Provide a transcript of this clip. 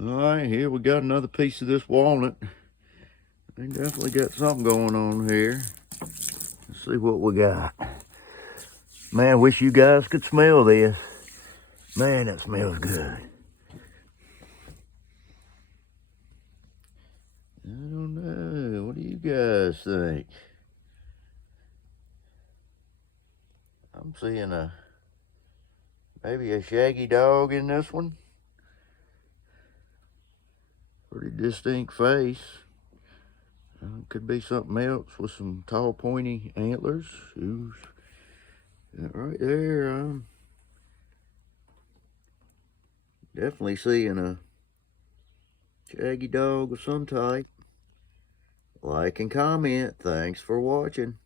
Alright, here we got another piece of this walnut. They definitely got something going on here. Let's see what we got. Man, I wish you guys could smell this. Man, that smells good. I don't know. What do you guys think? I'm seeing maybe a shaggy dog in this one. Pretty distinct face. Could be something else with some tall pointy antlers. Ooh, that right there. Definitely seeing a shaggy dog of some type. Like and comment. Thanks for watching.